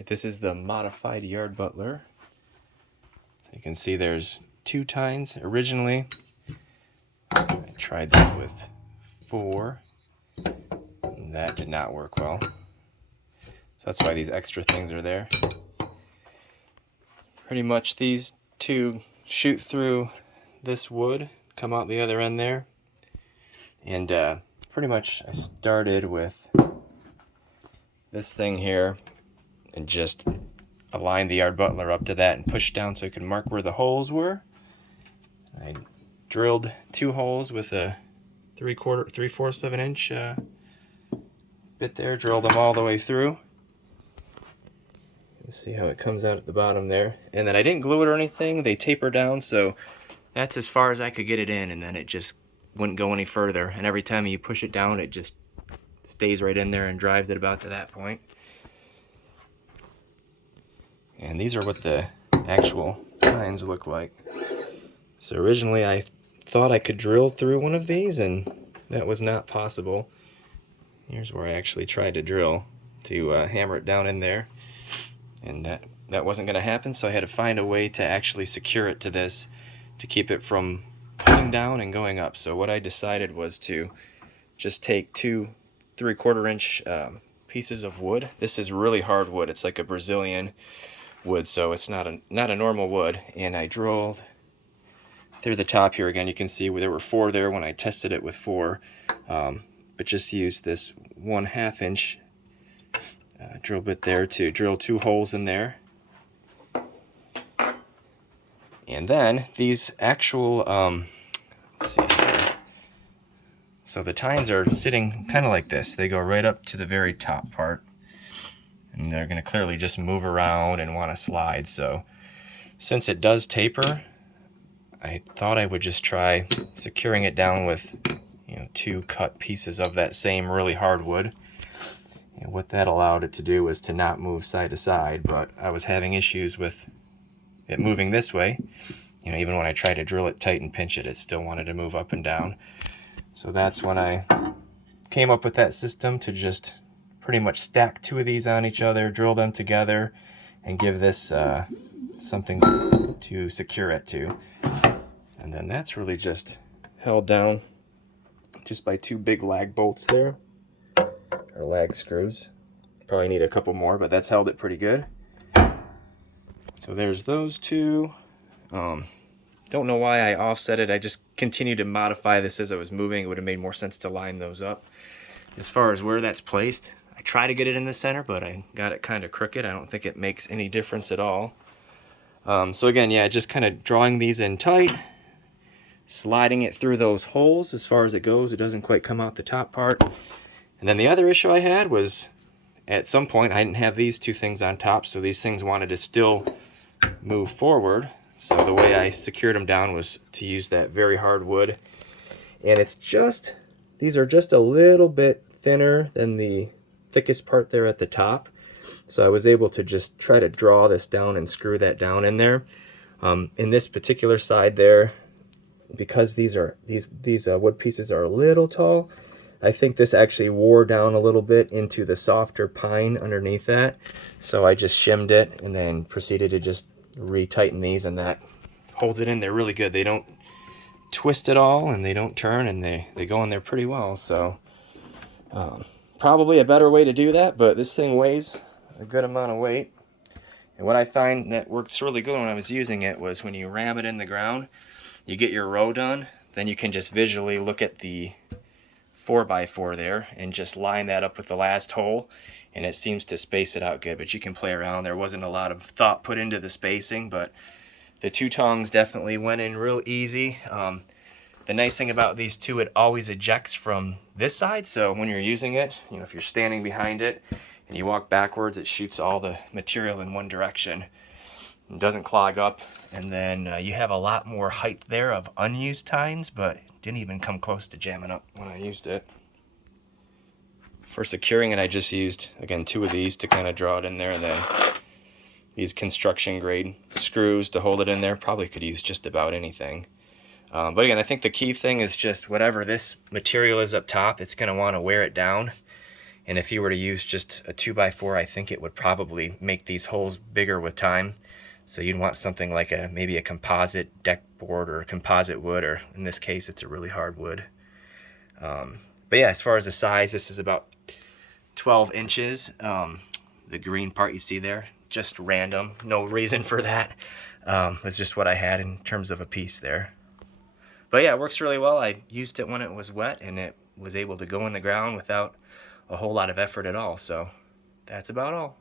Alright, this is the modified yard butler. So you can see there's 2 tines originally. I tried this with 4, and that did not work well. So that's why these extra things are there. Pretty much these 2 shoot through this wood, come out the other end there. And pretty much I started with this thing here and just aligned the yard butler up to that and pushed down so I could mark where the holes were. I drilled 2 holes with a 3/4 of an inch bit there, drilled them all the way through. Let's see how it comes out at the bottom there. And then I didn't glue it or anything, they taper down, so that's as far as I could get it in, and then it just wouldn't go any further. And every time you push it down, it just stays right in there and drives it about to that point. And these are what the actual tines look like. So originally I thought I could drill through one of these, and that was not possible. Here's where I actually tried to drill to hammer it down in there, and that wasn't going to happen, so I had to find a way to actually secure it to this to keep it from pulling down and going up. So what I decided was to just take 2 3/4 inch pieces of wood. This is really hard wood. It's like a Brazilian wood, so it's not a normal wood. And I drilled through the top here. Again, you can see there were 4 there when I tested it with 4, but just used this 1/2 inch drill bit there to drill 2 holes in there. And then these actual let's see here. So the tines are sitting kind of like this. They go right up to the very top part, and they're going to clearly just move around and want to slide. So since it does taper, I thought I would just try securing it down with 2 cut pieces of that same really hard wood. And what that allowed it to do was to not move side to side, but I was having issues with it moving this way. Even when I tried to drill it tight and pinch it, it still wanted to move up and down. So that's when I came up with that system to just pretty much stack 2 of these on each other, drill them together, and give this something to secure it to. And then that's really just held down just by 2 big lag bolts there, or lag screws. Probably need a couple more, but that's held it pretty good. So there's those 2. Don't know why I offset it. I just continued to modify this as I was moving. It would have made more sense to line those up. As far as where that's placed, I try to get it in the center, but I got it kind of crooked. I don't think it makes any difference at all. So again, yeah, just kind of drawing these in tight, sliding it through those holes as far as it goes. It doesn't quite come out the top part. And then the other issue I had was, at some point I didn't have these 2 things on top, so these things wanted to still move forward. So the way I secured them down was to use that very hard wood. And these are just a little bit thinner than the thickest part there at the top. So I was able to just try to draw this down and screw that down in there. In this particular side there, because these wood pieces are a little tall, I think this actually wore down a little bit into the softer pine underneath that. So I just shimmed it and then proceeded to just retighten these, and that holds it in there really good. They don't twist at all, and they don't turn, and they go in there pretty well. So probably a better way to do that, but this thing weighs a good amount of weight. And what I find that works really good when I was using it was when you ram it in the ground, you get your row done, then you can just visually look at the 4x4 there and just line that up with the last hole, and it seems to space it out good. But you can play around. There wasn't a lot of thought put into the spacing, but the 2 tongs definitely went in real easy. The nice thing about these 2, it always ejects from this side, so when you're using it, if you're standing behind it and you walk backwards, it shoots all the material in one direction. It doesn't clog up, and then you have a lot more height there of unused tines, but didn't even come close to jamming up when I used it. For securing it, I just used, again, 2 of these to kind of draw it in there, and then these construction grade screws to hold it in there. Probably could use just about anything. But again, I think the key thing is just whatever this material is up top, it's going to want to wear it down. And if you were to use just a 2x4, I think it would probably make these holes bigger with time. So you'd want something like maybe a composite deck board or composite wood, or in this case, it's a really hard wood. But yeah, as far as the size, this is about 12 inches. The green part you see there, just random, no reason for that. It's just what I had in terms of a piece there. But yeah, it works really well. I used it when it was wet, and it was able to go in the ground without a whole lot of effort at all. So that's about all.